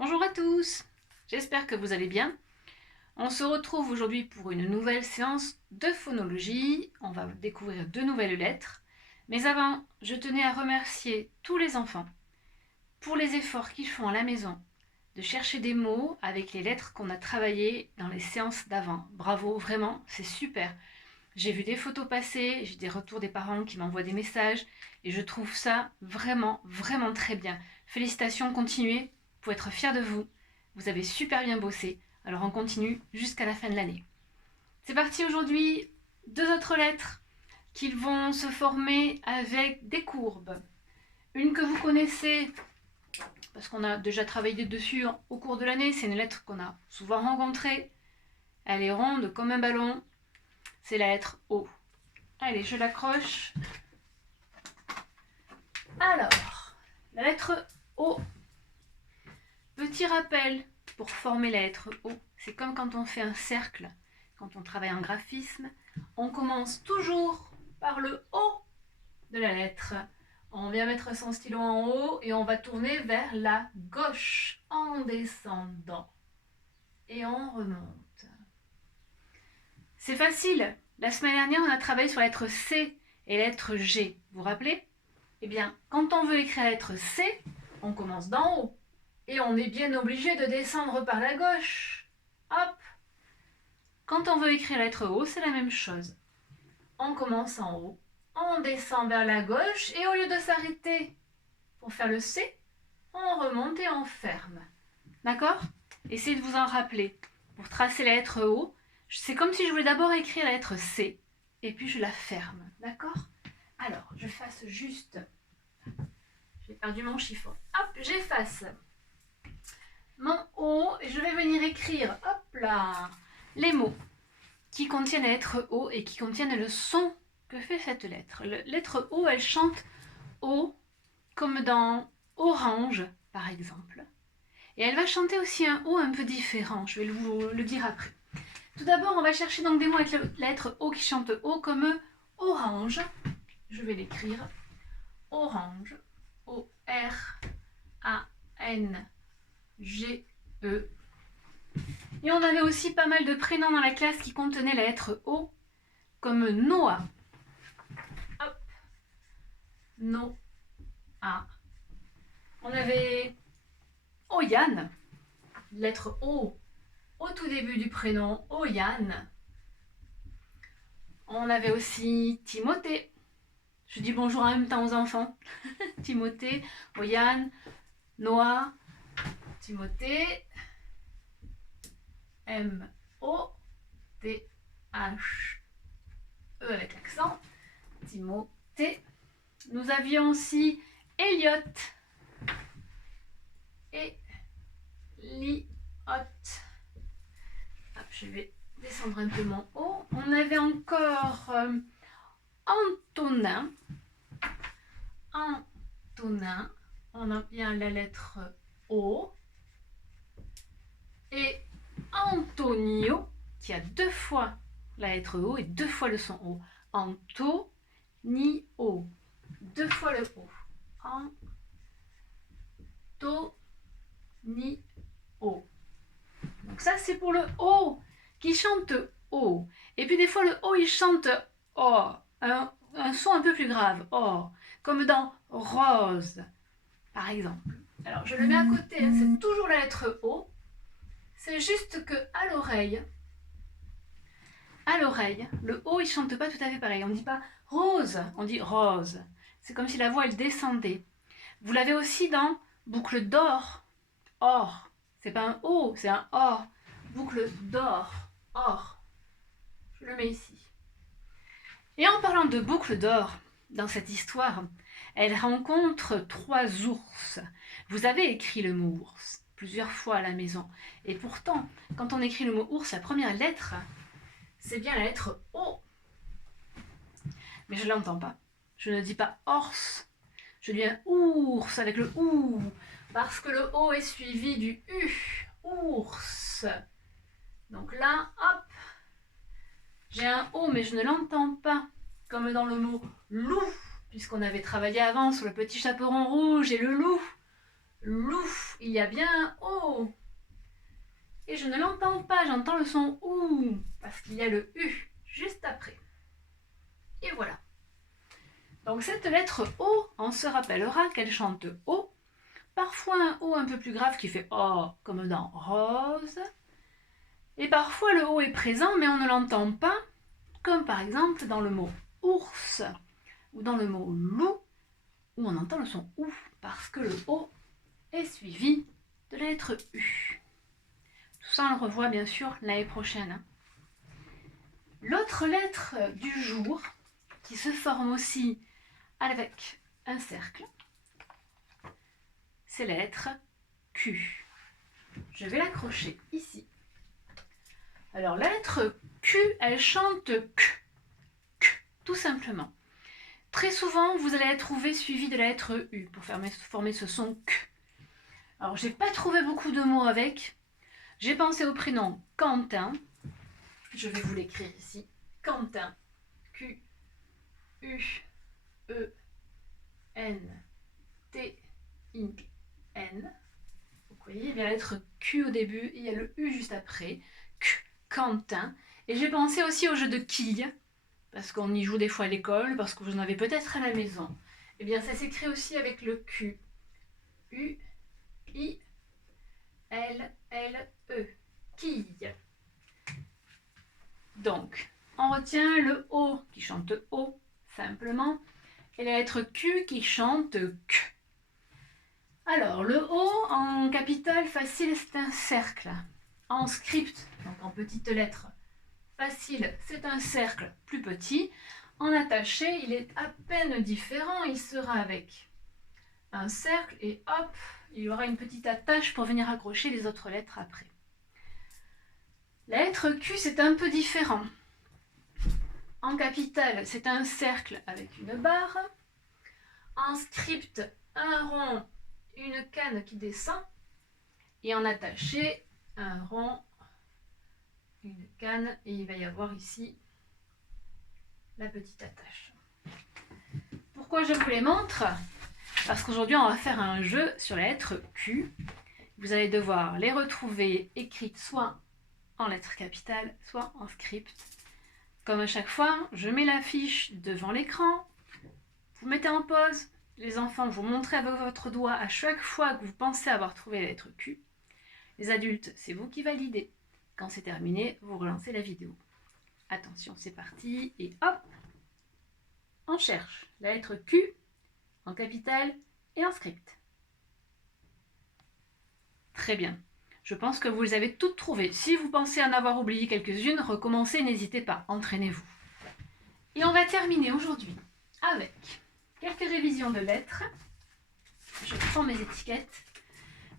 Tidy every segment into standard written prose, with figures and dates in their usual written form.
Bonjour à tous, j'espère que vous allez bien. On se retrouve aujourd'hui pour une nouvelle séance de phonologie. On va découvrir de nouvelles lettres. Mais avant, je tenais à remercier tous les enfants pour les efforts qu'ils font à la maison de chercher des mots avec les lettres qu'on a travaillées dans les séances d'avant. Bravo, vraiment, c'est super. J'ai vu des photos passer, j'ai des retours des parents qui m'envoient des messages et je trouve ça vraiment, vraiment très bien. Félicitations, continuez, vous pouvez être fiers de vous. Vous avez super bien bossé, alors on continue jusqu'à la fin de l'année. C'est parti aujourd'hui, deux autres lettres qui vont se former avec des courbes. Une que vous connaissez parce qu'on a déjà travaillé dessus au cours de l'année, c'est une lettre qu'on a souvent rencontrée. Elle est ronde comme un ballon, c'est la lettre O. Allez, je l'accroche. Alors, la lettre O. Petit rappel pour former la lettre O. C'est comme quand on fait un cercle, quand on travaille en graphisme. On commence toujours par le haut de la lettre. On vient mettre son stylo en haut et on va tourner vers la gauche en descendant. Et on remonte. C'est facile. La semaine dernière, on a travaillé sur la lettre C et la lettre G. Vous vous rappelez? Eh bien, quand on veut écrire la lettre C, on commence d'en haut. Et on est bien obligé de descendre par la gauche. Hop. Quand on veut écrire la lettre O, c'est la même chose. On commence en haut, on descend vers la gauche et au lieu de s'arrêter pour faire le C, on remonte et on ferme. D'accord? Essayez de vous en rappeler. Pour tracer la lettre O, c'est comme si je voulais d'abord écrire la lettre C et puis je la ferme. D'accord? Alors, je fasse juste... J'ai perdu mon chiffon. Hop, j'efface mon O et je vais venir écrire, hop là, les mots qui contiennent la lettre O et qui contiennent le son que fait cette lettre. La lettre O, elle chante O comme dans orange, par exemple. Et elle va chanter aussi un O un peu différent, je vais vous le dire après. Tout d'abord, on va chercher donc des mots avec la lettre O qui chante O comme orange. Je vais l'écrire. Orange. O-R-A-N-G-E. Et on avait aussi pas mal de prénoms dans la classe qui contenaient la lettre O, comme Noah. Hop. Noah. On avait Oyan, lettre O, au tout début du prénom Oyan. On avait aussi Timothée. Je dis bonjour en même temps aux enfants. Timothée, Oyan, Noah, Timothée, M-O-T-H-E avec l'accent, Timothée. Nous avions aussi Elliot, Eliot. Je vais descendre un peu mon haut. On avait encore Antonin. Antonin. On a bien la lettre O. Et Antonio, qui a deux fois la lettre O et deux fois le son O. Antonio. Deux fois le O. Antonio. Donc ça, c'est pour le O, qui chante O. Et puis des fois, le O, il chante O. Un son un peu plus grave, O. Comme dans rose, par exemple. Alors, je le mets à côté, hein, c'est toujours la lettre O. C'est juste que à l'oreille, le O, il chante pas tout à fait pareil. On ne dit pas rose, on dit rose. C'est comme si la voix, elle descendait. Vous l'avez aussi dans boucle d'or. Or. C'est pas un O, c'est un or. Boucle d'or. Or. Je le mets ici. Et en parlant de boucle d'or, dans cette histoire, elle rencontre trois ours. Vous avez écrit le mot ours plusieurs fois à la maison. Et pourtant, quand on écrit le mot ours, la première lettre, c'est bien la lettre O. Mais je ne l'entends pas. Je ne dis pas orse. Je dis un ours avec le OU. Parce que le O est suivi du U. Ours. Donc là, hop, j'ai un O, mais je ne l'entends pas. Comme dans le mot loup, puisqu'on avait travaillé avant sur le petit chaperon rouge et le loup. loup, il y a bien un O. Et je ne l'entends pas, j'entends le son OU, parce qu'il y a le U juste après. Et voilà. Donc cette lettre O, on se rappellera qu'elle chante O. Parfois un O un peu plus grave qui fait O, comme dans rose. Et parfois le O est présent, mais on ne l'entend pas, comme par exemple dans le mot ours, ou dans le mot loup, où on entend le son OU, parce que le O est suivi de la lettre U. Tout ça, on le revoit bien sûr l'année prochaine. L'autre lettre du jour, qui se forme aussi avec un cercle, c'est la lettre Q. Je vais l'accrocher ici. Alors la lettre Q, elle chante Q, tout simplement. Très souvent, vous allez la trouver suivie de la lettre U pour former ce son Q. Alors, j'ai pas trouvé beaucoup de mots avec. J'ai pensé au prénom Quentin. Je vais vous l'écrire ici. Quentin. Q, U, E, N, T, I, N. Vous voyez, il y a la lettre Q au début et il y a le U juste après. Q, Quentin. Et j'ai pensé aussi au jeu de quilles, parce qu'on y joue des fois à l'école, parce que vous en avez peut-être à la maison. Eh bien, ça s'écrit aussi avec le Q. U, I, L, L, E. Quille. Donc, on retient le O qui chante O, simplement, et la lettre Q qui chante Q. Alors, le O en capitale facile, c'est un cercle. En script, donc en petites lettres, facile, c'est un cercle plus petit. En attaché, il est à peine différent. Il sera avec un cercle et hop, il y aura une petite attache pour venir accrocher les autres lettres après. La lettre Q, c'est un peu différent. En capitale, c'est un cercle avec une barre. En script, un rond, une canne qui descend. Et en attaché, un rond, une canne. Et il va y avoir ici la petite attache. Pourquoi je vous les montre? Parce qu'aujourd'hui, on va faire un jeu sur la lettre Q. Vous allez devoir les retrouver écrites soit en lettres capitales, soit en script. Comme à chaque fois, je mets la fiche devant l'écran. Vous mettez en pause. Les enfants, vous montrez avec votre doigt à chaque fois que vous pensez avoir trouvé la lettre Q. Les adultes, c'est vous qui validez. Quand c'est terminé, vous relancez la vidéo. Attention, c'est parti. Et hop, on cherche la lettre Q en capitale et en script. Très bien. Je pense que vous les avez toutes trouvées. Si vous pensez en avoir oublié quelques-unes, recommencez, n'hésitez pas, entraînez-vous. Et on va terminer aujourd'hui avec quelques révisions de lettres. Je prends mes étiquettes.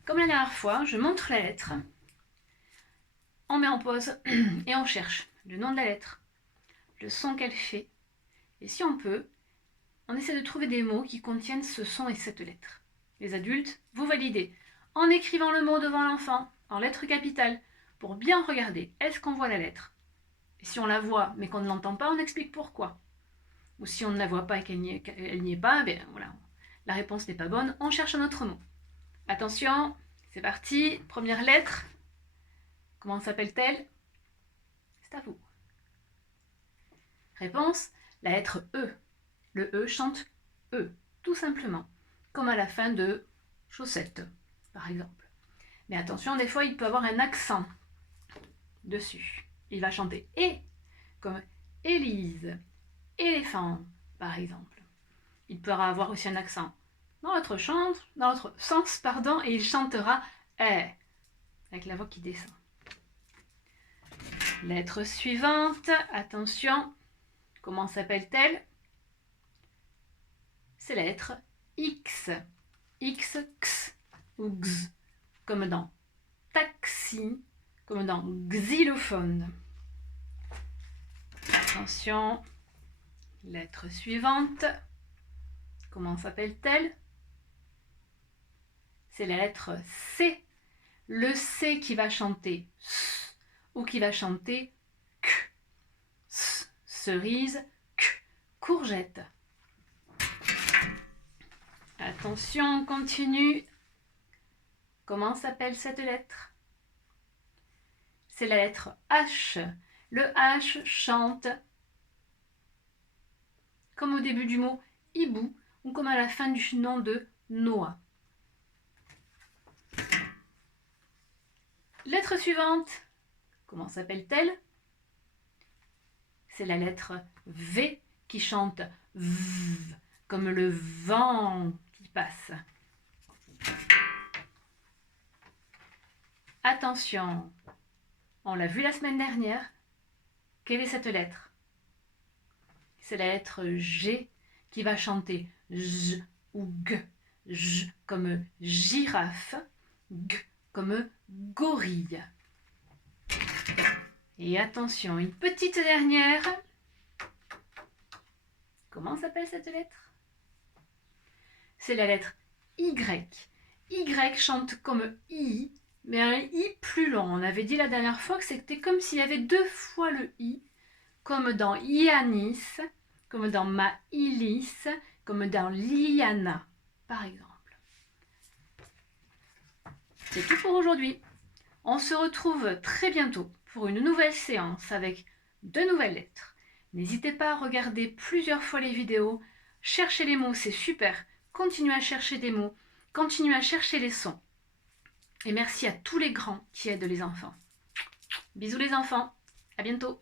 Comme la dernière fois, je montre la lettre. On met en pause et on cherche le nom de la lettre, le son qu'elle fait. Et si on peut, on essaie de trouver des mots qui contiennent ce son et cette lettre. Les adultes, vous validez en écrivant le mot devant l'enfant, en lettres capitales, pour bien regarder, est-ce qu'on voit la lettre? Et si on la voit mais qu'on ne l'entend pas, on explique pourquoi. Ou si on ne la voit pas et qu'elle n'y est pas, ben voilà, la réponse n'est pas bonne, on cherche un autre mot. Attention, c'est parti, première lettre. Comment s'appelle-t-elle? C'est à vous. Réponse, la lettre E. Le E chante E, tout simplement, comme à la fin de chaussette, par exemple. Mais attention, des fois, il peut avoir un accent dessus. Il va chanter E, comme Élise, éléphant, par exemple. Il pourra avoir aussi un accent dans l'autre sens, et il chantera E, avec la voix qui descend. Lettre suivante, attention, comment s'appelle-t-elle? C'est la lettre X. X, X ou X, comme dans taxi, comme dans xylophone. Attention, lettre suivante, comment s'appelle-t-elle? C'est la lettre C. Le C qui va chanter S ou qui va chanter Q. S, cerise, Q, courgette. Attention, on continue. Comment s'appelle cette lettre? C'est la lettre H. Le H chante comme au début du mot hibou ou comme à la fin du nom de Noah. Lettre suivante, comment s'appelle-t-elle? C'est la lettre V qui chante V, comme le vent qui passe. Attention, on l'a vu la semaine dernière. Quelle est cette lettre? C'est la lettre G qui va chanter J ou G. J comme girafe, G comme gorille. Et attention, une petite dernière. Comment s'appelle cette lettre? C'est la lettre Y. Y chante comme I, mais un I plus long. On avait dit la dernière fois que c'était comme s'il y avait 2 fois le I, comme dans Yanis, comme dans Maïlis, comme dans Liana, par exemple. C'est tout pour aujourd'hui. On se retrouve très bientôt pour une nouvelle séance avec de nouvelles lettres. N'hésitez pas à regarder plusieurs fois les vidéos. Chercher les mots, c'est super. Continuez à chercher des mots. Continuez à chercher les sons. Et merci à tous les grands qui aident les enfants. Bisous les enfants. À bientôt.